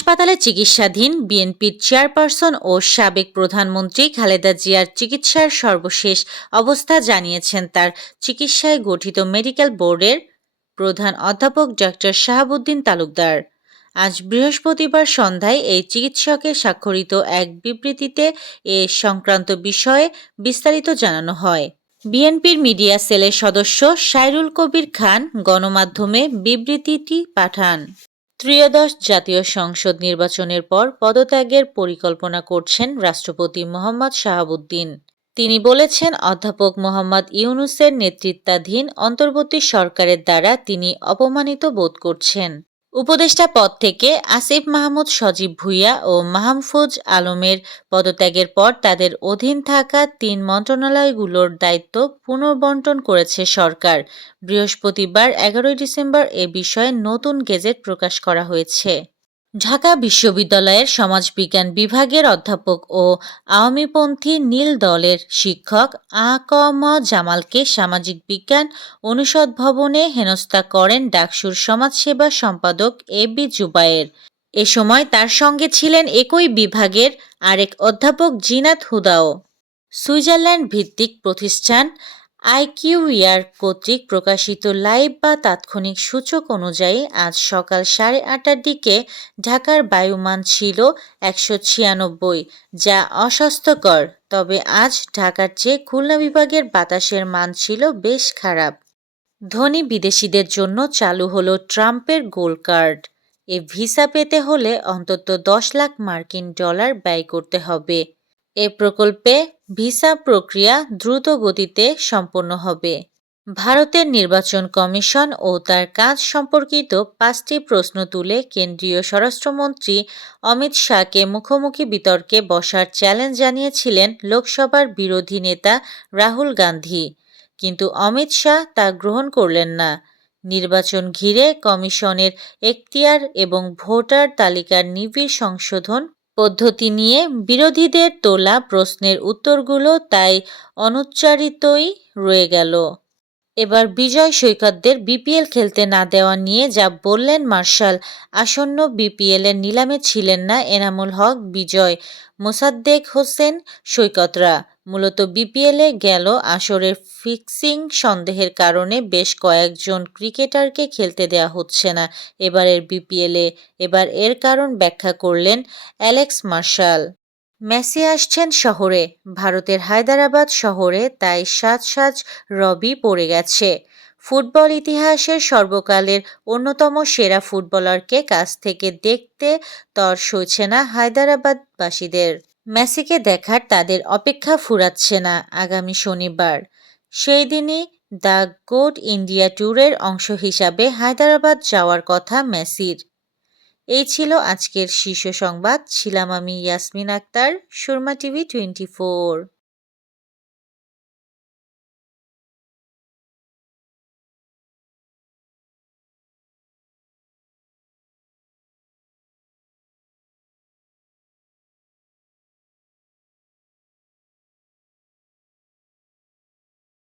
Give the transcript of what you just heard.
হাসপাতালে চিকিৎসাধীন বিএনপির চেয়ারপারসন ও সাবেক প্রধানমন্ত্রী খালেদা জিয়ার চিকিৎসার সর্বশেষ অবস্থা জানিয়েছেন তার চিকিৎসায় গঠিত মেডিকেল বোর্ডের প্রধান অধ্যাপক ডক্টর শাহাবুদ্দিন তালুকদার। আজ বৃহস্পতিবার সন্ধ্যায় এই চিকিৎসকের স্বাক্ষরিত এক বিবৃতিতে এ সংক্রান্ত বিষয়ে বিস্তারিত জানানো হয়। বিএনপির মিডিয়া সেলের সদস্য সাইরুল কবির খান গণমাধ্যমে বিবৃতিটি পাঠান। ত্রয়োদশ জাতীয় সংসদ নির্বাচনের পর পদত্যাগের পরিকল্পনা করছেন রাষ্ট্রপতি মোহাম্মদ শাহাবুদ্দিন। তিনি বলেছেন, অধ্যাপক মোহাম্মদ ইউনূসের নেতৃত্বাধীন অন্তর্বর্তী সরকারের দ্বারা তিনি অপমানিত বোধ করছেন। উপদেষ্টা পদ থেকে আসিফ মাহমুদ সজীব ভুঁইয়া ও মাহফুজ আলমের পদত্যাগের পর তাদের অধীন থাকা ৩ মন্ত্রণালয়গুলোর দায়িত্ব পুনর্বণ্টন করেছে সরকার। বৃহস্পতিবার ১১ ডিসেম্বর এ বিষয়ে নতুন গেজেট প্রকাশ করা হয়েছে। ঢাকা বিশ্ববিদ্যালয়ের সমাজবিজ্ঞান বিভাগের অধ্যাপক ও আওয়ামীপন্থী নীল দলের শিক্ষক আ.ক.ম জামালকে সামাজিক বিজ্ঞান অনুষদ ভবনে হেনস্থা করেন ডাকসুর সমাজসেবা সম্পাদক এ.বি. জুবায়ের। এ সময় তার সঙ্গে ছিলেন একই বিভাগের আরেক অধ্যাপক জিনাত হুদাও। সুইজারল্যান্ড ভিত্তিক প্রতিষ্ঠান আইকিউইআর কর্তৃক প্রকাশিত লাইভ বা তাৎক্ষণিক সূচক অনুযায়ী আজ সকাল 8:30টার দিকে ঢাকার বায়ুমান ছিল 196, যা অস্বাস্থ্যকর। তবে আজ ঢাকার চেয়ে খুলনা বিভাগের বাতাসের মান ছিল বেশ খারাপ। ধনী বিদেশিদের জন্য চালু হলো ট্রাম্পের গোল্ড কার্ড। এ ভিসা পেতে হলে অন্তত 10 লাখ মার্কিন ডলার ব্যয় করতে হবে। এ প্রকল্পে ভিসা প্রক্রিয়া দ্রুত গতিতে সম্পন্ন হবে। ভারতের নির্বাচন কমিশন ও তার কাজ সম্পর্কিত 5টি প্রশ্ন তুলে কেন্দ্রীয় স্বরাষ্ট্রমন্ত্রী অমিত শাহকে মুখোমুখি বিতর্কে বসার চ্যালেঞ্জ জানিয়েছিলেন লোকসভার বিরোধী নেতা রাহুল গান্ধী, কিন্তু অমিত শাহ তা গ্রহণ করলেন না। নির্বাচন ঘিরে কমিশনের এখতিয়ার এবং ভোটার তালিকার নিবিড় সংশোধন পদ্ধতি নিয়ে বিরোধীদের তোলা প্রশ্নের উত্তরগুলো তাই অনুচ্চারিতই রয়ে গেল। এবার বিজয় সৈকতদের বিপিএল খেলতে না দেওয়া নিয়ে যা বললেন মার্শাল। আসন্ন বিপিএলের নিলামে ছিলেন না এনামুল হক, বিজয়, মোসাদ্দেক হোসেন সৈকতরা। মূলত বিপিএলে গেল আসরের ফিক্সিং সন্দেহের কারণে বেশ কয়েকজন ক্রিকেটারকে খেলতে দেওয়া হচ্ছে না এবারের বিপিএলে। এবার এর কারণ ব্যাখ্যা করলেন অ্যালেক্স মার্শাল। মেসি আসছেন শহরে। ভারতের হায়দরাবাদ শহরে তাই সাজ সাজ রবি পড়ে গেছে। ফুটবল ইতিহাসের সর্বকালের অন্যতম সেরা ফুটবলারকে কাছ থেকে দেখতে তর সইছে না হায়দরাবাদবাসীদের। মেসিকে দেখার তাদের অপেক্ষা ফুরাচ্ছে না। আগামী শনিবার সেই দিনই দ্য গোট ইন্ডিয়া ট্যুরের অংশ হিসাবে হায়দরাবাদ যাওয়ার কথা মেসির। এই ছিল আজকের শীর্ষ সংবাদ। ছিলাম আমি ইয়াসমিন আক্তার, সুরমা টিভি 24।